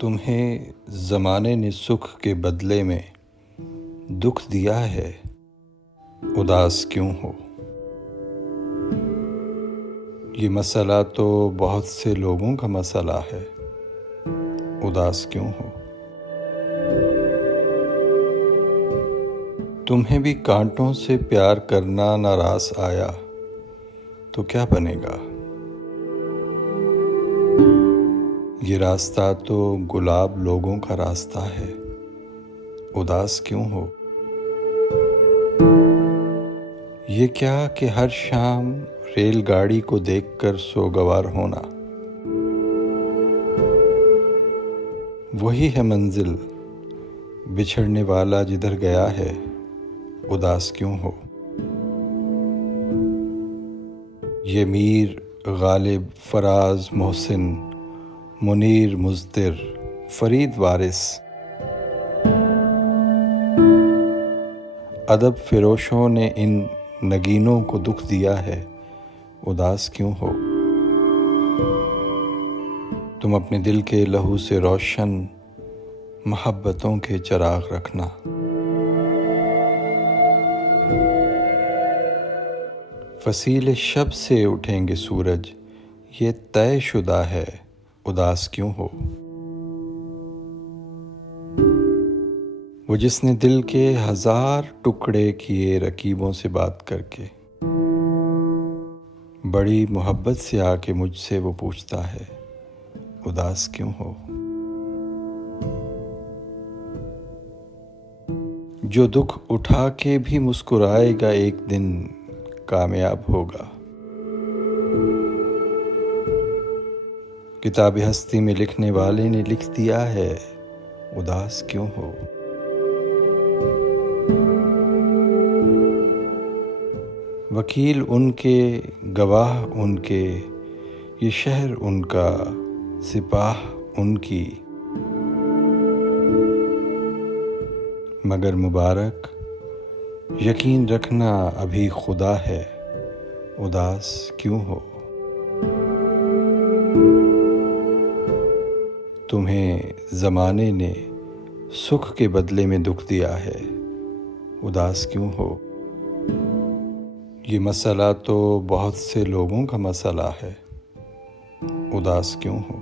تمہیں زمانے نے سکھ کے بدلے میں دکھ دیا ہے، اداس کیوں ہو؟ یہ مسئلہ تو بہت سے لوگوں کا مسئلہ ہے، اداس کیوں ہو؟ تمہیں بھی کانٹوں سے پیار کرنا ناراض آیا تو کیا بنے گا؟ یہ راستہ تو گلاب لوگوں کا راستہ ہے، اداس کیوں ہو؟ یہ کیا کہ ہر شام ریل گاڑی کو دیکھ کر سوگوار ہونا، وہی ہے منزل، بچھڑنے والا جدھر گیا ہے، اداس کیوں ہو؟ یہ میر، غالب، فراز، محسن، منیر، مزدر، فرید، وارث، ادب فروشوں نے ان نگینوں کو دکھ دیا ہے، اداس کیوں ہو؟ تم اپنے دل کے لہو سے روشن محبتوں کے چراغ رکھنا، فصیل شب سے اٹھیں گے سورج، یہ طے شدہ ہے، اداس کیوں ہو؟ وہ جس نے دل کے 1000 ٹکڑے کیے رکیبوں سے بات کر کے، بڑی محبت سے آ کے مجھ سے وہ پوچھتا ہے، اداس کیوں ہو؟ جو دکھ اٹھا کے بھی مسکرائے گا ایک دن کامیاب ہوگا، کتاب ہستی میں لکھنے والے نے لکھ دیا ہے، اداس کیوں ہو؟ وکیل ان کے، گواہ ان کے، یہ شہر ان کا، سپاہ ان کی، مگر مبارک یقین رکھنا ابھی خدا ہے، اداس کیوں ہو؟ تمہیں زمانے نے سکھ کے بدلے میں دکھ دیا ہے، اداس کیوں ہو؟ یہ مسئلہ تو بہت سے لوگوں کا مسئلہ ہے، اداس کیوں ہو؟